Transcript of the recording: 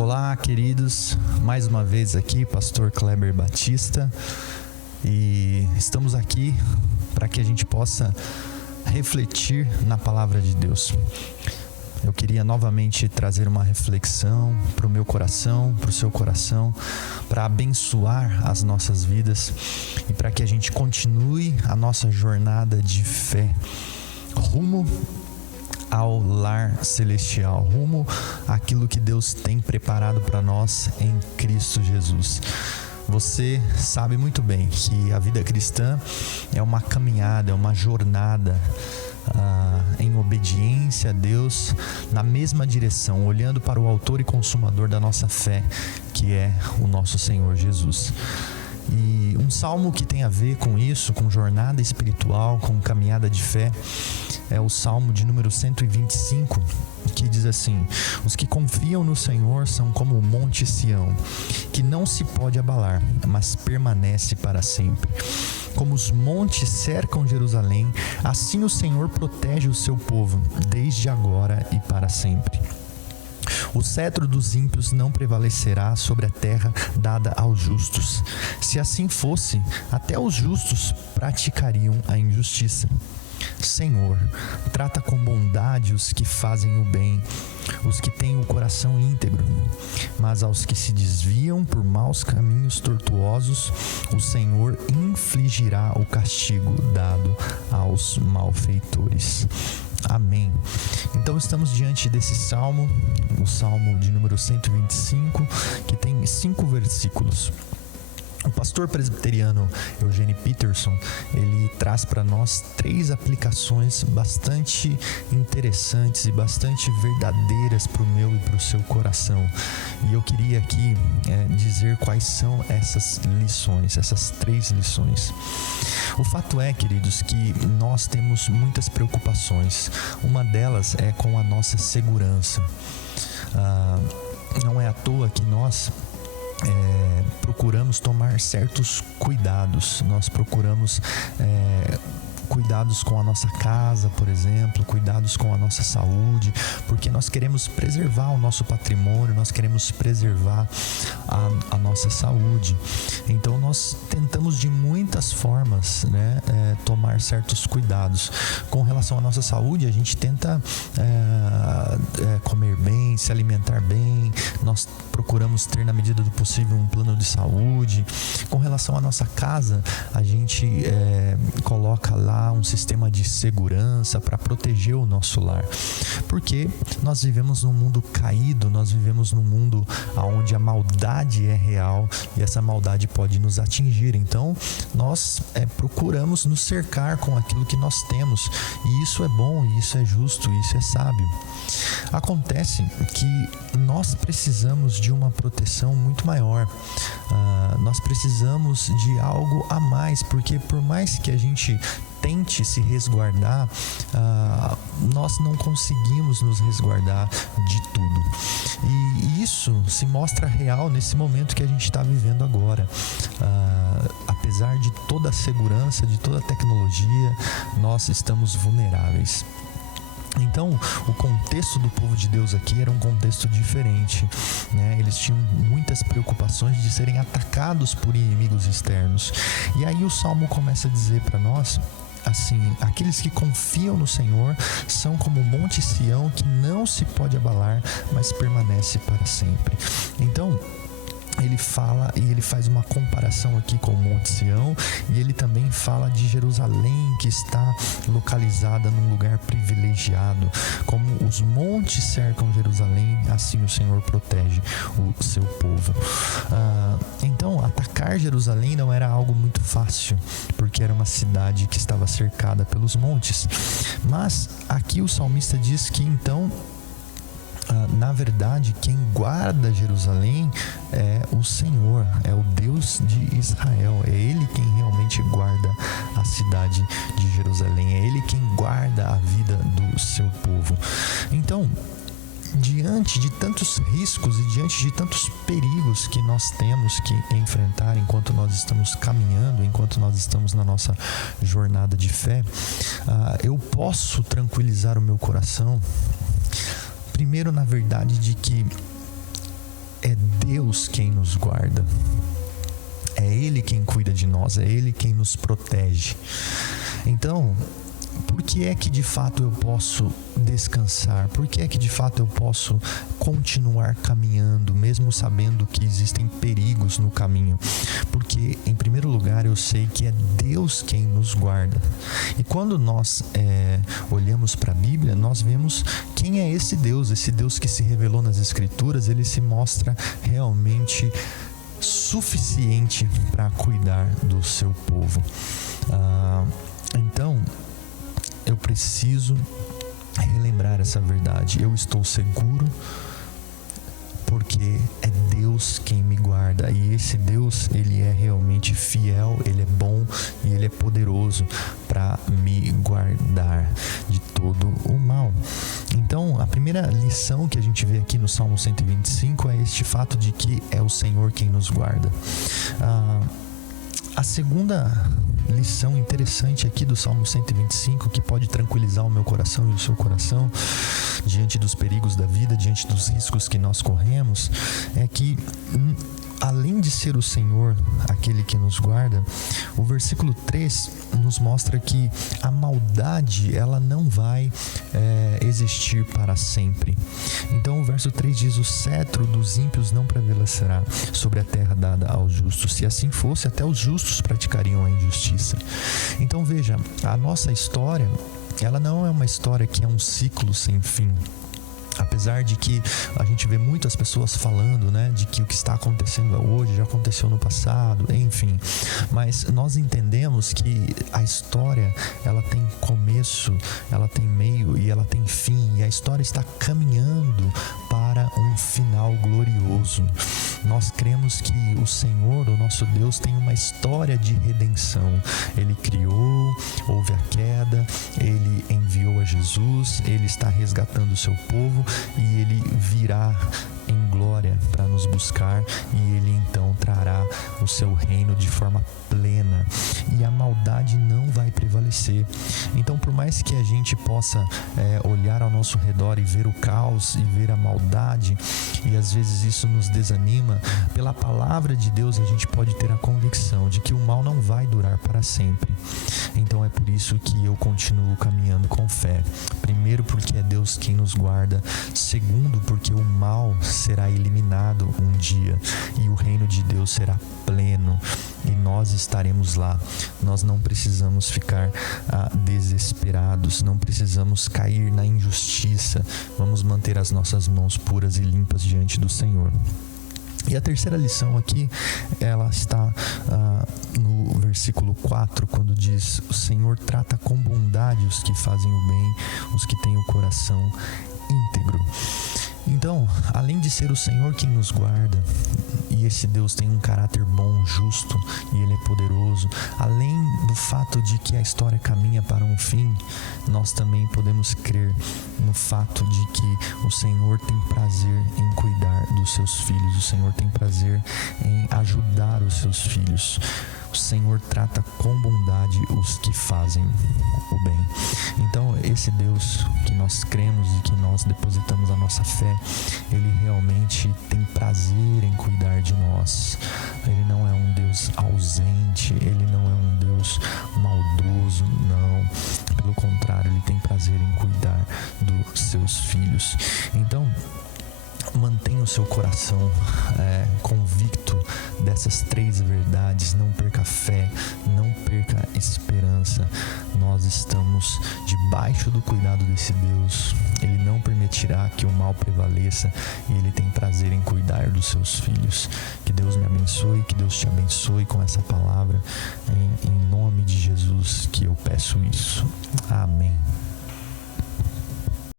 Olá, queridos, mais uma vez aqui, Pastor Kleber Batista, e estamos aqui para que a gente possa refletir na Palavra de Deus. Eu queria novamente trazer uma reflexão para o meu coração, para o seu coração, para abençoar as nossas vidas e para que a gente continue a nossa jornada de fé rumo ao lar celestial, rumo àquilo que Deus tem preparado para nós em Cristo Jesus. Você sabe muito bem que a vida cristã é uma caminhada, é uma jornada em obediência a Deus, na mesma direção, olhando para o autor e consumador da nossa fé, que é o nosso Senhor Jesus. E um salmo que tem a ver com isso, com jornada espiritual, com caminhada de fé, é o salmo de número 125, que diz assim: os que confiam no Senhor são como o monte Sião, que não se pode abalar, mas permanece para sempre. Como os montes cercam Jerusalém, assim o Senhor protege o seu povo, desde agora e para sempre. O cetro dos ímpios não prevalecerá sobre a terra dada aos justos. Se assim fosse, até os justos praticariam a injustiça. Senhor, trata com bondade os que fazem o bem, os que têm o coração íntegro. Mas aos que se desviam por maus caminhos tortuosos, o Senhor infligirá o castigo dado aos malfeitores. Amém. Então estamos diante desse salmo, o salmo de número 125, que tem 5 versículos. O pastor presbiteriano Eugene Peterson, ele traz para nós 3 aplicações bastante interessantes e bastante verdadeiras para o meu e para o seu coração. E eu queria aqui dizer quais são essas lições, essas 3 lições. O fato é, queridos, que nós temos muitas preocupações. Uma delas é com a nossa segurança. Não é à toa que nós procuramos tomar certos cuidados. Nós procuramos cuidados com a nossa casa, por exemplo, cuidados com a nossa saúde, porque nós queremos preservar o nosso patrimônio, nós queremos preservar a nossa saúde. Então nós tentamos de muitas formas, tomar certos cuidados. Com relação à nossa saúde, a gente tenta comer bem, se alimentar bem, nós procuramos ter, na medida do possível, um plano de saúde. Com relação à nossa casa, a gente coloca lá um sistema de segurança para proteger o nosso lar, porque nós vivemos num mundo caído, nós vivemos num mundo onde a maldade é real e essa maldade pode nos atingir. Então nós procuramos nos cercar com aquilo que nós temos, e isso é bom, isso é justo, isso é sábio. Acontece que nós precisamos de uma proteção muito maior. Nós precisamos de algo a mais, porque por mais que a gente tente se resguardar, nós não conseguimos nos resguardar de tudo. E isso se mostra real nesse momento que a gente está vivendo agora. Apesar de toda a segurança, de toda a tecnologia, nós estamos vulneráveis. Então, o contexto do povo de Deus aqui era um contexto diferente, Eles tinham muitas preocupações de serem atacados por inimigos externos. E aí o Salmo começa a dizer para nós assim: aqueles que confiam no Senhor são como o monte Sião, que não se pode abalar, mas permanece para sempre. Então, ele fala e ele faz uma comparação aqui com o Monte Sião, e ele também fala de Jerusalém, que está localizada num lugar privilegiado. Como os montes cercam Jerusalém, assim o Senhor protege o seu povo. Então, atacar Jerusalém não era algo muito fácil, porque era uma cidade que estava cercada pelos montes. Mas aqui o salmista diz que então, na verdade, quem guarda Jerusalém é o Senhor, é o Deus de Israel. É Ele quem realmente guarda a cidade de Jerusalém. É Ele quem guarda a vida do seu povo. Então, diante de tantos riscos e diante de tantos perigos que nós temos que enfrentar enquanto nós estamos caminhando, enquanto nós estamos na nossa jornada de fé, eu posso tranquilizar o meu coração, primeiro, na verdade, de que Deus quem nos guarda. É Ele quem cuida de nós, é Ele quem nos protege. Então, por que é que de fato eu posso descansar? Por que é que de fato eu posso continuar caminhando, mesmo sabendo que existem perigos no caminho? Porque, em primeiro lugar, eu sei que é Deus quem nos guarda. E quando nós olhamos para a Bíblia, nós vemos quem é esse Deus que se revelou nas Escrituras. Ele se mostra realmente suficiente para cuidar do seu povo. Então, eu preciso relembrar essa verdade. Eu estou seguro porque é Deus quem me guarda. E esse Deus, Ele é realmente fiel, Ele é bom e Ele é poderoso para me guardar de todo o mal. Então, a primeira lição que a gente vê aqui no Salmo 125 é este fato de que é o Senhor quem nos guarda. A segunda lição interessante aqui do Salmo 125, que pode tranquilizar o meu coração e o seu coração diante dos perigos da vida, diante dos riscos que nós corremos, é que além de ser o Senhor aquele que nos guarda, o versículo 3 nos mostra que a maldade, ela não vai existir para sempre. Então o verso 3 diz: o cetro dos ímpios não prevalecerá sobre a terra dada aos justos. Se assim fosse, até os justos praticariam a injustiça. Então veja, a nossa história, ela não é uma história que é um ciclo sem fim. Apesar de que a gente vê muitas pessoas falando, né, de que o que está acontecendo hoje já aconteceu no passado, enfim. Mas nós entendemos que a história, ela tem começo, ela tem meio e ela tem fim. E a história está caminhando para um final glorioso. Nós cremos que o Senhor, o nosso Deus, tem uma história de redenção. Ele criou, houve a queda, Ele enviou a Jesus, Ele está resgatando o seu povo e Ele virá em glória para nos buscar, e Ele então trará o seu reino de forma plena, e a maldade não vai prevalecer. Então, por mais que a gente possa olhar ao nosso redor e ver o caos e ver a maldade, e às vezes isso nos desanima, pela palavra de Deus a gente pode ter a convicção de que o mal não vai durar para sempre. Então é por isso que eu continuo caminhando com fé. Primeiro, porque é Deus quem nos guarda. Segundo, porque o mal será eliminado um dia e o reino de Deus será pleno e nós estaremos lá. Nós não precisamos ficar desesperados, não precisamos cair na injustiça. Vamos manter as nossas mãos puras e limpas diante do Senhor. E a terceira lição aqui, ela está no versículo 4, quando diz: o Senhor trata com bondade os que fazem o bem, os que têm o coração íntegro. Então, além de ser o Senhor quem nos guarda, e esse Deus tem um caráter bom, justo, e Ele é poderoso, além do fato de que a história caminha para um fim, nós também podemos crer no fato de que o Senhor tem prazer em cuidar dos seus filhos, o Senhor tem prazer em ajudar os seus filhos. O Senhor trata com bondade os que fazem o bem. Então, esse Deus que nós cremos e que nós depositamos a nossa fé, Ele realmente tem prazer em cuidar de nós. Ele não é um Deus ausente, Ele não é um Deus maldoso, não. Pelo contrário, Ele tem prazer em cuidar dos seus filhos. Então, mantenha o seu coração convicto dessas três verdades. Não perca fé, não perca esperança. Nós estamos debaixo do cuidado desse Deus. Ele não permitirá que o mal prevaleça e Ele tem prazer em cuidar dos seus filhos. Que Deus me abençoe, que Deus te abençoe com essa palavra. Em nome de Jesus que eu peço isso. Amém.